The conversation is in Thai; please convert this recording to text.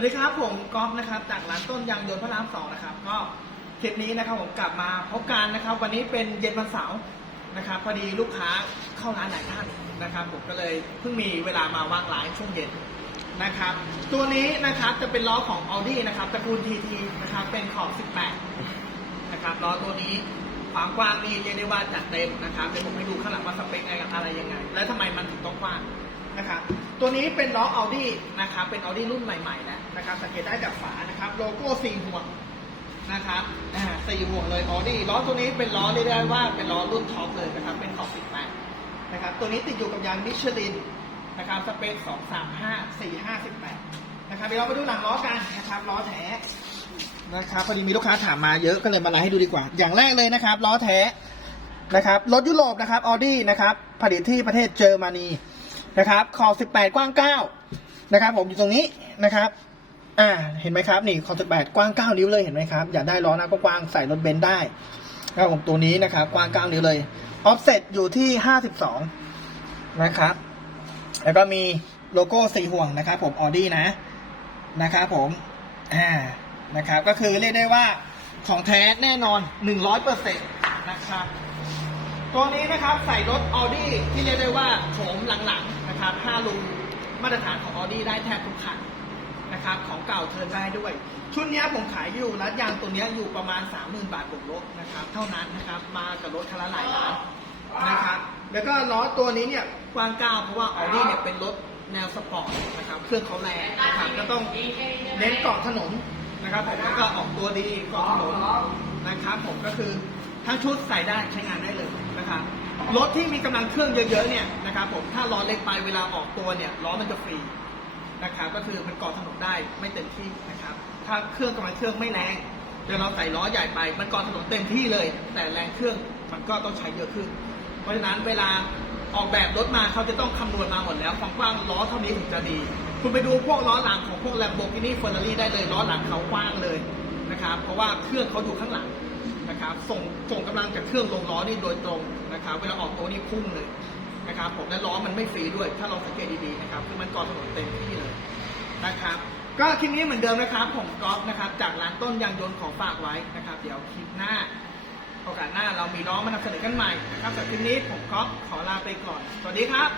วัสดีครับผมก๊อฟนะครับจากร้านต้นยางยนต์พระรามสองนะครับ ก็คลิปนี้นะครับผมกลับมาพบกันนะครับ วันนี้เป็นเย็นวันเสาร์นะครับ พอดีลูกค้าเข้าร้านหลายท่านนะครับ ผมก็เลยเพิ่งมีเวลามาว่างร้านช่วงเย็นนะครับ ตัวนี้นะครับจะเป็นล้อของ Audi นะครับตระกูล TT นะครับเป็นขอบ 18 นะครับล้อตัวนี้ความกว้างนี่เรียกได้ว่าจัดเต็มนะครับเดี๋ยวผมให้ดูข้างหลังว่าสเปคอะไรยังไง และทำไมมันถึงต้องกว้าง นะครับตัวนี้เป็นล้อ Audi นะครับเป็น Audi รุ่นใหม่ๆแล้วนะครับสังเกตได้จากฝานะครับโลโก้สี่ห่วงนะครับอ่าสี่ห่วงเลย Audi ล้อตัวนี้เป็นล้อเรียกได้ว่าเป็นล้อรุ่นท็อปเลยนะครับเป็นขอบ18นะครับตัวนี้ติดอยู่กับยางมิชลินนะครับสเปค2 3 5 4 5 18นะครับเดี๋ยวเราไปดูหลังล้อกันนะครับล้อแท้นะครับพอดีมีลูกค้าถามมาเยอะก็เลยมาไลฟ์ให้ดูดีกว่า อย่างแรกเลยนะครับล้อแท้นะครับรถยุโรปนะครับออดี้นะครับผลิตที่ประเทศเยอรมนี นะครับ ขอบ18 กว้าง 9 นะครับ ผมอยู่ตรงนี้นะครับ อ่า เห็นไหมครับ นี่ขอบ18 กว้าง 9 นิ้วเลยเห็นไหมครับ อยากได้ล้อหน้ากว้างใส่รถเบนซ์ได้นะครับผมตัวนี้นะครับ กว้าง 9 นิ้วเลย ออฟเซ็ตอยู่ที่ 52 นะครับ แล้วก็มีโลโก้สีห่วงนะครับ ผมออดี้นะนะครับผม อ่า นะครับ ก็คือเรียกได้ว่าของแท้แน่นอน 100%นะครับ ตัวนี้นะครับใส่รถ Audi ที่เรียกได้ว่าโฉมหลังๆ นะครับ5ลูมาตรฐานของ Audi ได้แทบทุกคันนะครับของเก่าเทินได้ด้วย ชุดนี้ผมขายอยู่รัดยางตัวนี้อยู่ประมาณ 30,000 บาทบวกลบนะครับเท่านั้นนะครับมากับรถคันละหลายล้านนะครับแล้วก็ล้อตัวนี้เนี่ยกว้างก้าเพราะว่า Audi เนี่ยเป็นรถแนวสปอร์ตนะครับเครื่องเขาแรงนะครับก็ต้องเน้นเกาะถนนนะครับผมแล้วก็ออกตัวดีเกาะถนนนะครับผมก็คือทั้งชุดใส่ได้ใช้งานได้เลยนะครับ รถที่มีกำลังเครื่องเยอะๆเนี่ยนะครับผมถ้าล้อเล็กไปเวลาออกตัวเนี่ยล้อมันจะฟรีนะครับก็คือมันเกาะถนนได้ไม่เต็มที่นะครับ ถ้าเครื่องกำลังเครื่องไม่แรงเดี๋ยวเราใส่ล้อใหญ่ไป มันเกาะถนนเต็มที่เลย แต่แรงเครื่องมันก็ต้องใช้เยอะขึ้น เพราะฉะนั้นเวลาออกแบบรถมาเขาจะต้องคำนวณมาหมดแล้วความกว้างล้อเท่านี้ถึงจะดี คุณไปดูพวกล้อหลังของพวก Lamborghini Ferrari ได้เลยล้อหลังเขากว้างเลยนะครับเพราะว่าเครื่องเขาอยู่ข้างหลังนะครับส่งส่งกำลังจากเครื่องลงล้อนี่โดยตรง นะครับเวลาออกตัวนี่พุ่งเลยนะครับผมและล้อมันไม่ฟรีด้วย ถ้าเราสังเกตดีๆนะครับคือมันกาะถนนเต็มที่เลยนะครับ ก็คลิปนี้เหมือนเดิมนะครับผมก๊อฟนะครับ จากร้านต้นยางยนต์ของฝากไว้นะครับ เดี๋ยวคลิปหน้าโอกาสหน้าเรามีล้อมานำเสนอกันใหม่นะครับสำหรับคลิปนี้ผมก๊อฟขอลาไปก่อน สวัสดีครับ